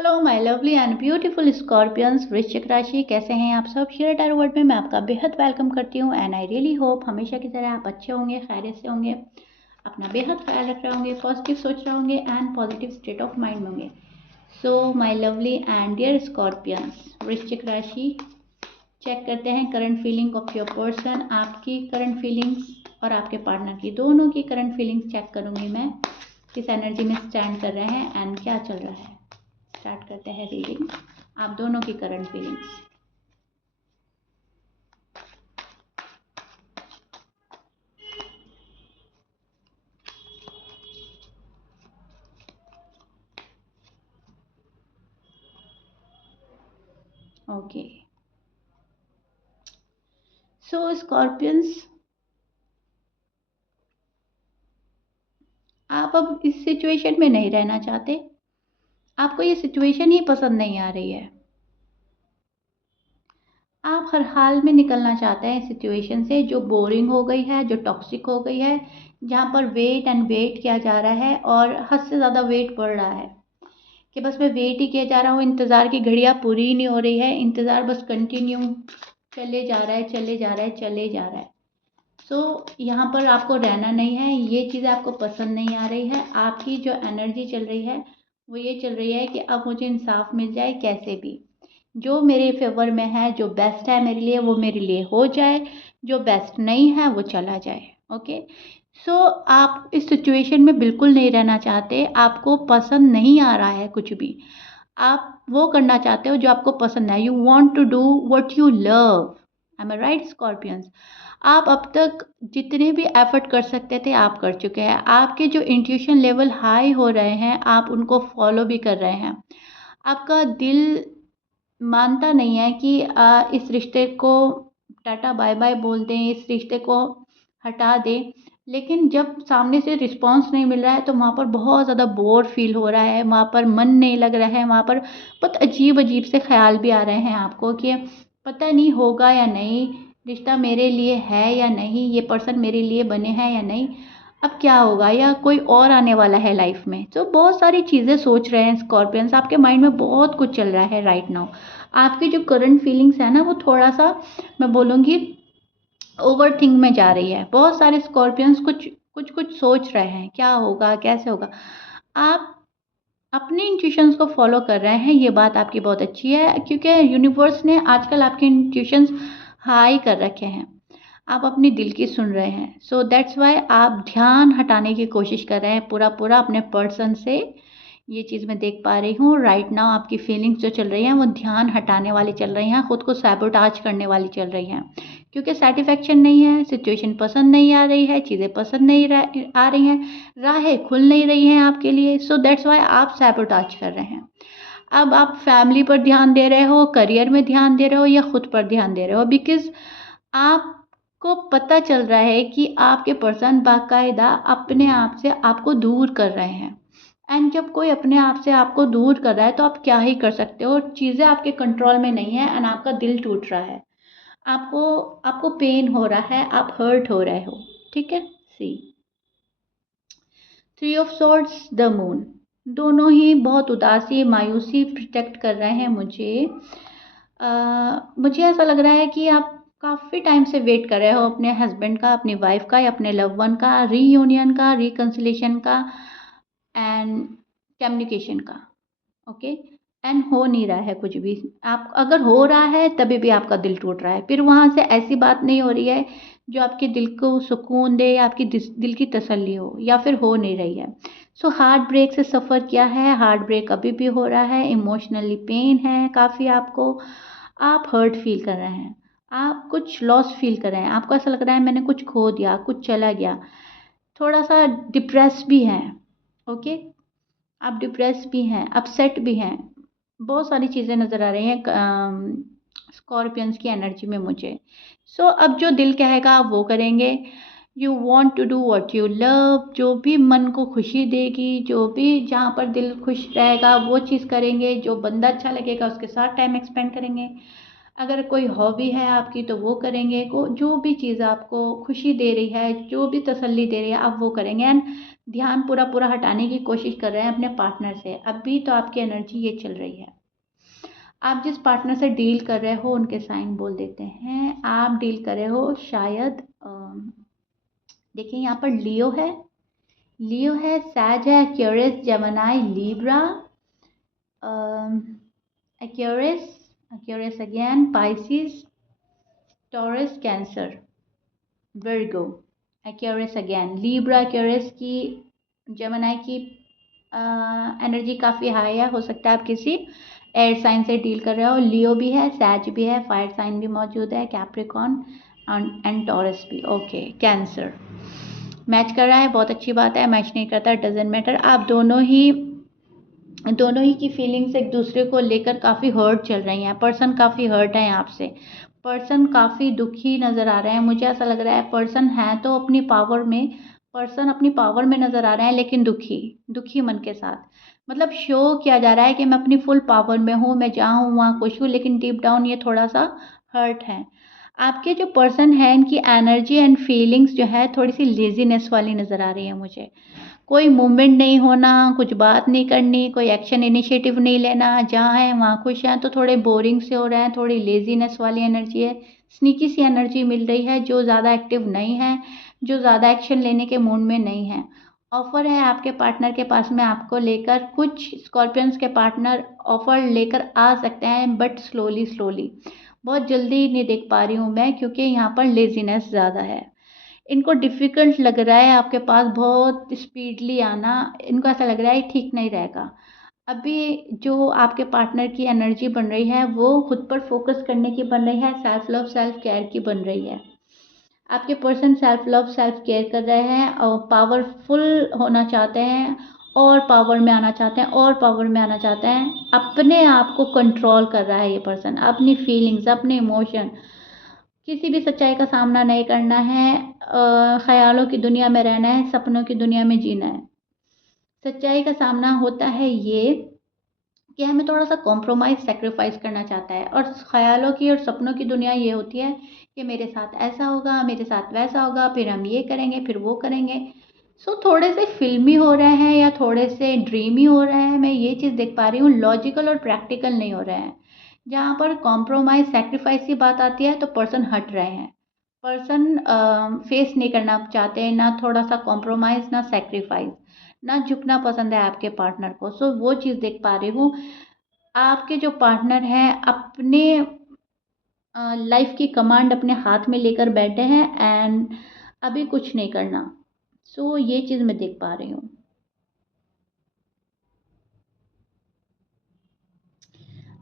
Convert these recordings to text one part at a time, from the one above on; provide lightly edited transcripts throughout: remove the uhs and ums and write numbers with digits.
Hello my lovely and beautiful Scorpions Vrishchik राशि, कैसे हैं आप सब। शेयर टैरो वर्ड में मैं आपका बेहद वेलकम करती हूँ एंड आई रियली होप हमेशा की तरह आप अच्छे होंगे, खैरियत से होंगे, अपना बेहद ख्याल रख रहे होंगे, पॉजिटिव सोच रहे होंगे and positive state of mind में होंगे। So my lovely and dear Scorpions Vrishchik राशि, चेक करते हैं current feeling of your person. आपकी करंट फीलिंग्स और आपके पार्टनर की, दोनों की करंट फीलिंग्स चेक करूँगी मैं, किस एनर्जी में स्टैंड कर रहे हैं एंड क्या चल रहा है। स्टार्ट करते हैं रीडिंग, आप दोनों की करंट फीलिंग्स। ओके, सो स्कॉर्पियंस, आप अब इस सिचुएशन में नहीं रहना चाहते। आपको ये सिचुएशन ही पसंद नहीं आ रही है। आप हर हाल में निकलना चाहते हैं इस सिचुएशन से, जो बोरिंग हो गई है, जो टॉक्सिक हो गई है, जहाँ पर वेट एंड वेट किया जा रहा है और हद से ज़्यादा वेट बढ़ रहा है कि बस मैं वेट ही किया जा रहा हूँ। इंतज़ार की घड़ियाँ पूरी ही नहीं हो रही है, इंतज़ार बस कंटिन्यू चले जा रहा है, चले जा रहा है, चले जा रहा है। यहाँ पर आपको रहना नहीं है, ये चीज़ें आपको पसंद नहीं आ रही है। आपकी जो एनर्जी चल रही है वो ये चल रही है कि अब मुझे इंसाफ मिल जाए कैसे भी, जो मेरे फेवर में है, जो बेस्ट है मेरे लिए वो मेरे लिए हो जाए, जो बेस्ट नहीं है वो चला जाए। ओके, आप इस सिचुएशन में बिल्कुल नहीं रहना चाहते। आपको पसंद नहीं आ रहा है कुछ भी। आप वो करना चाहते हो जो आपको पसंद है। You want to do what you love. Am I right Scorpions? आप अब तक जितने भी एफर्ट कर सकते थे आप कर चुके हैं। आपके जो इंट्यूशन लेवल हाई हो रहे हैं आप उनको फॉलो भी कर रहे हैं। आपका दिल मानता नहीं है कि इस रिश्ते को टाटा बाय बाय बोल दें, इस रिश्ते को हटा दें। लेकिन जब सामने से रिस्पॉन्स नहीं मिल रहा है तो वहाँ पर बहुत ज़्यादा बोर फील हो रहा है, वहाँ पर मन नहीं लग रहा है, वहाँ पर बहुत अजीब अजीब से ख्याल भी आ रहे हैं आपको कि पता नहीं होगा या नहीं, रिश्ता मेरे लिए है या नहीं, ये पर्सन मेरे लिए बने हैं या नहीं, अब क्या होगा, या कोई और आने वाला है लाइफ में। तो बहुत सारी चीज़ें सोच रहे हैं स्कॉर्पियंस, आपके माइंड में बहुत कुछ चल रहा है राइट नाउ। आपकी जो करंट फीलिंग्स है ना वो थोड़ा सा, मैं बोलूँगी, ओवर थिंक में जा रही है। बहुत सारे स्कॉर्पियंस कुछ कुछ कुछ सोच रहे हैं क्या होगा, कैसे होगा। आप अपने इंट्यूशंस को फॉलो कर रहे हैं, ये बात आपकी बहुत अच्छी है, क्योंकि यूनिवर्स ने आजकल आपके इंट्यूशंस हाई कर रखे हैं। आप अपनी दिल की सुन रहे हैं, सो दैट्स वाई आप ध्यान हटाने की कोशिश कर रहे हैं पूरा पूरा अपने पर्सन से। ये चीज़ मैं देख पा रही हूँ राइट नाउ। आपकी फीलिंग्स जो चल रही हैं वो ध्यान हटाने वाली चल रही हैं, खुद को सैबोटाज करने वाली चल रही हैं, क्योंकि सेटिस्फेक्शन नहीं है, सिचुएशन पसंद नहीं आ रही है, चीज़ें पसंद नहीं आ रही हैं, राहें खुल नहीं रही हैं आपके लिए। सो दैट्स वाई आप सैबोटाज कर रहे हैं। अब आप फैमिली पर ध्यान दे रहे हो, करियर में ध्यान दे रहे हो, या खुद पर ध्यान दे रहे हो, बिकॉज आपको पता चल रहा है कि आपके पर्सन बाकायदा अपने आप से आपको दूर कर रहे हैं। एंड जब कोई अपने आप से आपको दूर कर रहा है तो आप क्या ही कर सकते हो, चीज़ें आपके कंट्रोल में नहीं है एंड आपका दिल टूट रहा है, आपको आपको पेन हो रहा है, आप हर्ट हो रहे हो। ठीक है, see three of swords, the moon, दोनों ही बहुत उदासी मायूसी प्रोटेक्ट कर रहे हैं मुझे। मुझे ऐसा लग रहा है कि आप काफ़ी टाइम से वेट कर रहे हो अपने हस्बैंड का, अपनी वाइफ का या अपने लव वन का रीयूनियन का, रिकन्सिलेशन का एंड कम्युनिकेशन का। ओके, एंड हो नहीं रहा है कुछ भी। आप अगर हो रहा है तभी भी आपका दिल टूट रहा है, फिर वहाँ से ऐसी बात नहीं हो रही है जो आपके दिल को सुकून दे या आपकी दिल की तसल्ली हो, या फिर हो नहीं रही है। सो हार्ट ब्रेक से सफ़र किया है, हार्ट ब्रेक अभी भी हो रहा है, इमोशनली पेन है काफ़ी आपको, आप हर्ट फील कर रहे हैं, आप कुछ लॉस फील कर रहे हैं, आपको ऐसा लग रहा है मैंने कुछ खो दिया, कुछ चला गया, थोड़ा सा डिप्रेस भी हैं। ओके, आप डिप्रेस भी हैं, अपसेट भी हैं, बहुत सारी चीज़ें नज़र आ रही हैं स्कॉर्पियंस की एनर्जी में मुझे। अब जो दिल कहेगा आप वो करेंगे। You want to do what you love, जो भी मन को खुशी देगी, जो भी जहाँ पर दिल खुश रहेगा वो चीज़ करेंगे, जो बंदा अच्छा लगेगा उसके साथ टाइम एक्सपेंड करेंगे। अगर कोई हॉबी है आपकी तो वो करेंगे, को जो भी चीज़ आपको खुशी दे रही है, जो भी तसल्ली दे रही है आप वो करेंगे। एंड ध्यान पूरा पूरा हटाने की कोशिश कर रहे हैं अपने पार्टनर से। अभी तो आपकी एनर्जी ये चल रही है। आप जिस पार्टनर से डील कर रहे हो उनके साइन बोल देते हैं। आप डील कर रहे हो शायद देखिए यहाँ पर लियो है, लियो है, सैज है, Aquarius, Gemini, Libra, Aquarius, Aquarius again, Pisces, Taurus, Cancer, Virgo, Aquarius again, Libra, Aquarius की, जेमिनी की एनर्जी काफ़ी हाई है। हो सकता है आप किसी एयर साइन से डील कर रहे हो। लियो भी है, सैज भी है, फायर साइन भी मौजूद है, कैप्रिकॉन एंड टॉरस भी। ओके, कैंसर मैच कर रहा है, बहुत अच्छी बात है। मैच नहीं करता, डजेंट मैटर। आप दोनों ही की फीलिंग्स एक दूसरे को लेकर काफ़ी हर्ट चल रही हैं। पर्सन काफ़ी हर्ट है आपसे, पर्सन काफ़ी दुखी नज़र आ रहे हैं। मुझे ऐसा लग रहा है पर्सन है तो अपनी पावर में, पर्सन अपनी पावर में नज़र आ रहे हैं, लेकिन दुखी, दुखी मन के साथ। मतलब शो किया जा रहा है कि मैं अपनी फुल पावर में हूँ, मैं जहाँ हूँ वहाँ खुश हूँ, लेकिन डीप डाउन ये थोड़ा सा हर्ट है। आपके जो पर्सन है इनकी एनर्जी एंड फीलिंग्स जो है थोड़ी सी लेजीनेस वाली नज़र आ रही है मुझे। कोई मूवमेंट नहीं होना, कुछ बात नहीं करनी, कोई एक्शन इनिशिएटिव नहीं लेना, जहाँ हैं वहाँ खुश हैं तो थोड़े बोरिंग से हो रहे हैं, थोड़ी लेजीनेस वाली एनर्जी है, स्नीकी सी एनर्जी मिल रही है, जो ज़्यादा एक्टिव नहीं है, जो ज़्यादा एक्शन लेने के मूड में नहीं है। ऑफ़र है आपके पार्टनर के पास में आपको लेकर, कुछ स्कॉर्पियंस के पार्टनर ऑफ़र लेकर आ सकते हैं, बट स्लोली स्लोली, बहुत जल्दी नहीं देख पा रही हूँ मैं, क्योंकि यहाँ पर लेजीनेस ज़्यादा है। इनको डिफ़िकल्ट लग रहा है आपके पास बहुत स्पीडली आना, इनको ऐसा लग रहा है ठीक नहीं रहेगा। अभी जो आपके पार्टनर की एनर्जी बन रही है वो खुद पर फोकस करने की बन रही है, सेल्फ लव सेल्फ केयर की बन रही है। आपके person self love self care कर रहे हैं और पावरफुल होना चाहते हैं, और पावर में आना चाहते हैं, और पावर में आना चाहते हैं। अपने आप को कंट्रोल कर रहा है ये पर्सन, अपनी फीलिंग्स, अपने इमोशन। किसी भी सच्चाई का सामना नहीं करना है, ख्यालों की दुनिया में रहना है, सपनों की दुनिया में जीना है। सच्चाई का सामना होता है ये कि हमें थोड़ा सा कॉम्प्रोमाइज़ सैक्रिफाइस करना चाहता है, और ख्यालों की और सपनों की दुनिया ये होती है कि मेरे साथ ऐसा होगा, मेरे साथ वैसा होगा, फिर हम ये करेंगे, फिर वो करेंगे। सो थोड़े से फिल्मी हो रहे हैं या थोड़े से ड्रीमी हो रहे हैं, मैं ये चीज़ देख पा रही हूँ, लॉजिकल और प्रैक्टिकल नहीं हो रहे हैं। जहाँ पर कॉम्प्रोमाइज़ सैक्रिफाइस की बात आती है तो पर्सन हट रहे हैं, पर्सन फेस नहीं करना चाहते, ना थोड़ा सा कॉम्प्रोमाइज़, ना सैक्रिफाइस, ना झुकना पसंद है आपके पार्टनर को। सो वो चीज़ देख पा रही हूँ। आपके जो पार्टनर हैं अपने लाइफ की कमांड अपने हाथ में लेकर बैठे हैं, एंड अभी कुछ नहीं करना। सो ये चीज़ मैं देख पा रही हूँ।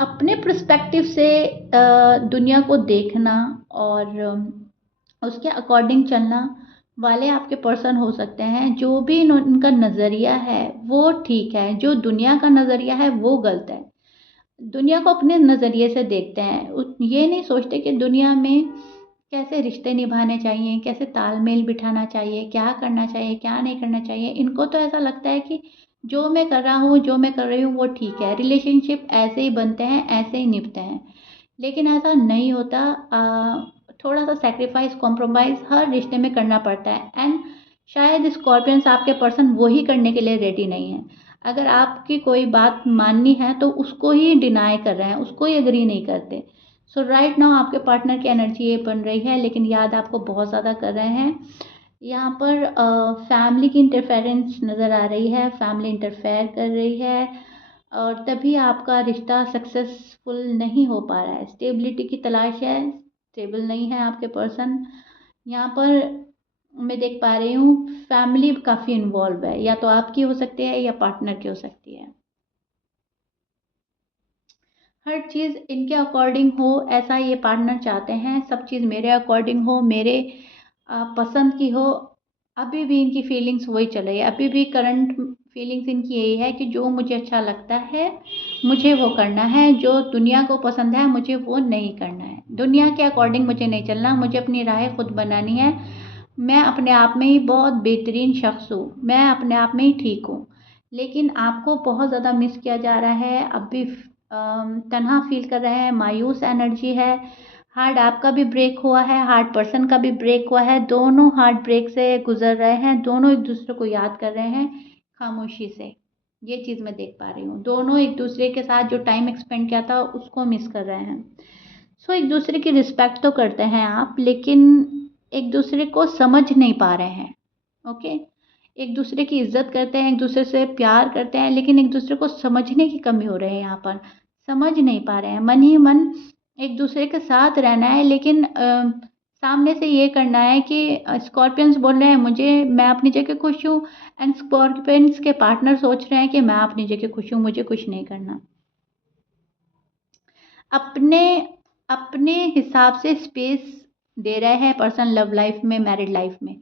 अपने पर्सपेक्टिव से दुनिया को देखना और उसके अकॉर्डिंग चलना वाले आपके पर्सन हो सकते हैं। जो भी उनका नज़रिया है वो ठीक है, जो दुनिया का नज़रिया है वो गलत है। दुनिया को अपने नज़रिए से देखते हैं, ये नहीं सोचते कि दुनिया में कैसे रिश्ते निभाने चाहिए, कैसे तालमेल बिठाना चाहिए, क्या करना चाहिए, क्या नहीं करना चाहिए। इनको तो ऐसा लगता है कि जो मैं कर रहा हूँ, जो मैं कर रही हूँ वो ठीक है, रिलेशनशिप ऐसे ही बनते हैं, ऐसे ही निभते हैं। लेकिन ऐसा नहीं होता। थोड़ा सा सेक्रीफाइस, कॉम्प्रोमाइज़ हर रिश्ते में करना पड़ता है, एंड शायद स्कॉर्पियंस आपके पर्सन वो ही करने के लिए रेडी नहीं है। अगर आपकी कोई बात माननी है तो उसको ही डिनाई कर रहे हैं, उसको ही एग्री नहीं करते। सो राइट नाउ आपके पार्टनर की एनर्जी ये बन रही है, लेकिन याद आपको बहुत ज़्यादा कर रहे हैं। यहाँ पर फैमिली की इंटरफेरेंस नज़र आ रही है, फैमिली इंटरफेयर कर रही है, और तभी आपका रिश्ता सक्सेसफुल नहीं हो पा रहा है। स्टेबिलिटी की तलाश है, स्टेबल नहीं है आपके पर्सन। यहाँ पर मैं देख पा रही हूँ फैमिली काफ़ी इन्वॉल्व है, या तो आपकी हो सकती है या पार्टनर की हो सकती है। हर चीज़ इनके अकॉर्डिंग हो ऐसा ये पार्टनर चाहते हैं, सब चीज़ मेरे अकॉर्डिंग हो, मेरे पसंद की हो। अभी भी इनकी फीलिंग्स वही चल रही है, अभी भी करंट फीलिंग्स इनकी यही है कि जो मुझे अच्छा लगता है मुझे वो करना है, जो दुनिया को पसंद है मुझे वो नहीं करना है। दुनिया के अकॉर्डिंग मुझे नहीं चलना, मुझे अपनी राहें खुद बनानी है। मैं अपने आप में ही बहुत बेहतरीन शख्स हूँ, मैं अपने आप में ही ठीक हूँ, लेकिन आपको बहुत ज़्यादा मिस किया जा रहा है। अब भी तन्हा फील कर रहे हैं, मायूस एनर्जी है, हार्ट आपका भी ब्रेक हुआ है, हार्ट पर्सन का भी ब्रेक हुआ है, दोनों हार्ट ब्रेक से गुजर रहे हैं, दोनों एक दूसरे को याद कर रहे हैं खामोशी से। ये चीज़ मैं देख पा रही हूँ, दोनों एक दूसरे के साथ जो टाइम स्पेंड किया था उसको मिस कर रहे हैं। सो एक दूसरे की रिस्पेक्ट तो करते हैं आप, लेकिन एक दूसरे को समझ नहीं पा रहे हैं। ओके, एक दूसरे की इज्जत करते हैं, एक दूसरे से प्यार करते हैं, लेकिन एक दूसरे को समझने की कमी हो रही है यहाँ पर। समझ नहीं पा रहे हैं, मन ही मन एक दूसरे के साथ रहना है, लेकिन सामने से ये करना है कि स्कॉर्पियंस बोल रहे हैं मुझे, मैं अपनी जगह खुश हूँ, एंड स्कॉर्पियंस के पार्टनर सोच रहे हैं कि मैं अपनी जगह खुश हूँ, मुझे कुछ नहीं करना। अपने अपने हिसाब से स्पेस दे रहे हैं पर्सन, लव लाइफ में, मैरिड लाइफ में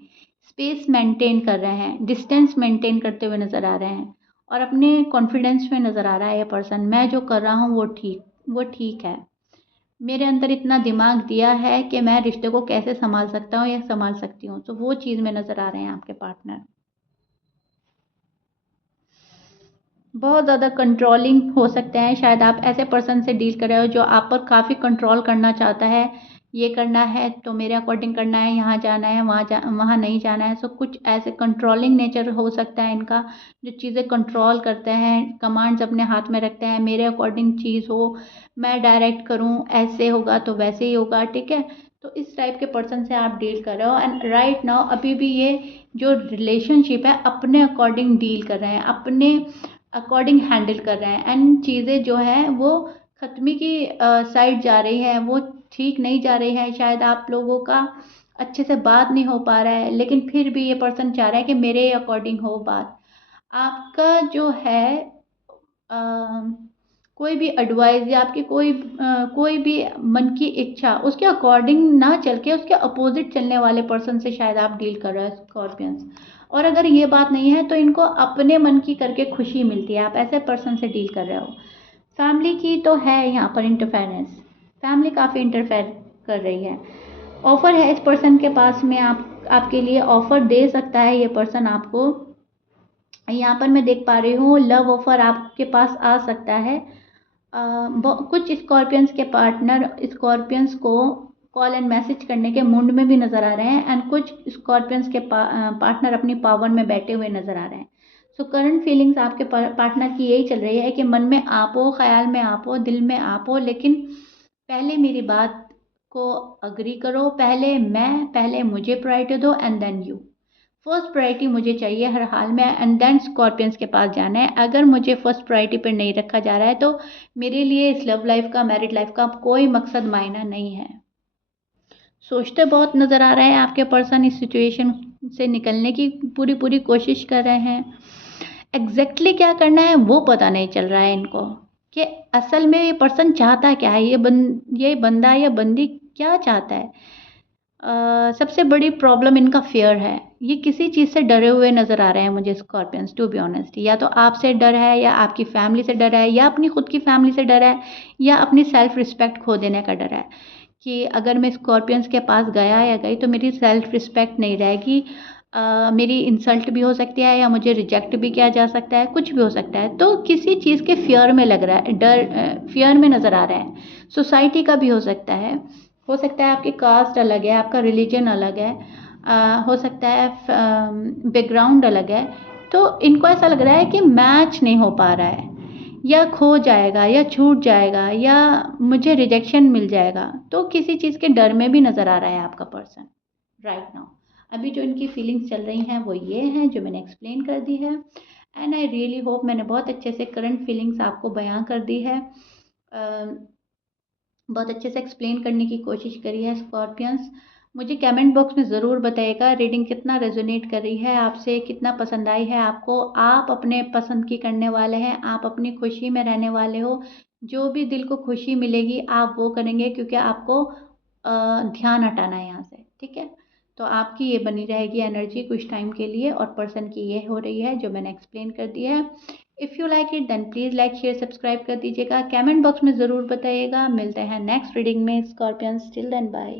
स्पेस मेंटेन कर रहे हैं, डिस्टेंस मेंटेन करते हुए नज़र आ रहे हैं, और अपने कॉन्फिडेंस में नज़र आ रहा है ये पर्सन, मैं जो कर रहा हूँ वो ठीक है। मेरे अंदर इतना दिमाग दिया है कि मैं रिश्ते को कैसे संभाल सकता हूँ या संभाल सकती हूँ, तो वो चीज़ में नज़र आ रहे हैं आपके पार्टनर। बहुत ज़्यादा कंट्रोलिंग हो सकते हैं, शायद आप ऐसे पर्सन से डील कर रहे हो जो आप पर काफ़ी कंट्रोल करना चाहता है। ये करना है तो मेरे अकॉर्डिंग करना है, यहाँ जाना है वहाँ नहीं जाना है। सो कुछ ऐसे कंट्रोलिंग नेचर हो सकता है इनका, जो चीज़ें कंट्रोल करते हैं, कमांड्स अपने हाथ में रखते हैं, मेरे अकॉर्डिंग चीज़ हो, मैं डायरेक्ट करूँ, ऐसे होगा तो वैसे ही होगा, ठीक है। तो इस टाइप के पर्सन से आप डील कर रहे हो, एंड राइट नाउ अभी भी ये जो रिलेशनशिप है अपने अकॉर्डिंग डील कर रहे हैं, अपने अकॉर्डिंग हैंडल कर रहे हैं, एंड चीज़ें जो हैं वो ख़त्मी की साइड जा रही है, वो ठीक नहीं जा रही है। शायद आप लोगों का अच्छे से बात नहीं हो पा रहा है, लेकिन फिर भी ये पर्सन चाह रहा है कि मेरे अकॉर्डिंग हो बात। आपका जो है कोई भी एडवाइस या आपकी कोई भी मन की इच्छा उसके अकॉर्डिंग ना चल के उसके अपोजिट चलने वाले पर्सन से शायद आप डील कर रहे हो स्कॉर्पियंस। और अगर ये बात नहीं है तो इनको अपने मन की करके खुशी मिलती है, आप ऐसे पर्सन से डील कर रहे हो। फैमिली की तो है यहाँ पर इंटरफेरेंस, फैमिली काफ़ी इंटरफेयर कर रही है। ऑफ़र है इस पर्सन के पास में, आपके लिए ऑफ़र दे सकता है ये पर्सन आपको। यहाँ पर मैं देख पा रही हूँ लव ऑफ़र आपके पास आ सकता है। कुछ स्कॉर्पियंस के पार्टनर स्कॉर्पियंस को कॉल एंड मैसेज करने के मूड में भी नज़र आ रहे हैं, एंड कुछ स्कॉर्पियंस के पार्टनर अपनी पावर में बैठे हुए नज़र आ रहे हैं। सो करंट फीलिंग्स आपके पार्टनर की यही चल रही है कि मन में आप हो, ख्याल में आप हो, दिल में आप हो, लेकिन पहले मेरी बात को अग्री करो, पहले मुझे प्रायोरिटी दो, and then you. First priority मुझे चाहिए हर हाल में, एंड देन स्कॉर्पियंस के पास जाना है। अगर मुझे फर्स्ट प्रायोरिटी पर नहीं रखा जा रहा है तो मेरे लिए इस लव लाइफ का, मैरिड लाइफ का कोई मकसद मायना नहीं है। सोचते बहुत नज़र आ रहे हैं आपके पर्सन, इस सिचुएशन से निकलने की पूरी पूरी कोशिश कर रहे हैं। एग्जैक्टली क्या करना है वो पता नहीं चल रहा है इनको, कि असल में ये पर्सन चाहता क्या है, ये बंदा या बंदी क्या चाहता है। सबसे बड़ी प्रॉब्लम इनका फ़ियर है, ये किसी चीज़ से डरे हुए नज़र आ रहे हैं मुझे स्कॉर्पियंस, टू बी ऑनेस्ट। या तो आपसे डर है, या आपकी फैमिली से डर है, या अपनी खुद की फैमिली से डर है, या अपनी सेल्फ रिस्पेक्ट खो देने का डर है, कि अगर मैं स्कॉर्पियंस के पास गया या गई तो मेरी सेल्फ रिस्पेक्ट नहीं रहेगी, मेरी इंसल्ट भी हो सकती है, या मुझे रिजेक्ट भी किया जा सकता है, कुछ भी हो सकता है। तो किसी चीज़ के फ़ियर में लग रहा है, फ़ियर में नज़र आ रहा है। सोसाइटी का भी हो सकता है, आपकी कास्ट अलग है, आपका रिलीजन अलग है, हो सकता है बैकग्राउंड अलग है। तो इनको ऐसा लग रहा है कि मैच नहीं हो पा रहा है, या खो जाएगा, या छूट जाएगा, या मुझे रिजेक्शन मिल जाएगा। तो किसी चीज़ के डर में भी नज़र आ रहा है आपका पर्सन राइट नाउ। अभी जो इनकी फीलिंग्स चल रही हैं वो ये हैं जो मैंने एक्सप्लेन कर दी है, एंड आई रियली होप मैंने बहुत अच्छे से करंट फीलिंग्स आपको बयां कर दी है, बहुत अच्छे से एक्सप्लेन करने की कोशिश करी है स्कॉर्पियंस। मुझे कमेंट बॉक्स में ज़रूर बताइएगा रीडिंग कितना रेजोनेट कर रही है आपसे, कितना पसंद आई है आपको। आप अपने पसंद की करने वाले हैं, आप अपनी खुशी में रहने वाले हो, जो भी दिल को खुशी मिलेगी आप वो करेंगे, क्योंकि आपको ध्यान हटाना है यहाँ से, ठीक है। तो आपकी ये बनी रहेगी एनर्जी कुछ टाइम के लिए, और पर्सन की ये हो रही है जो मैंने एक्सप्लेन कर दिया है। If you like it then please like share subscribe कर दीजिएगा, कमेंट बॉक्स में ज़रूर बताइएगा। मिलते हैं नेक्स्ट रीडिंग में स्कॉर्पियंस, टिल देन बाय।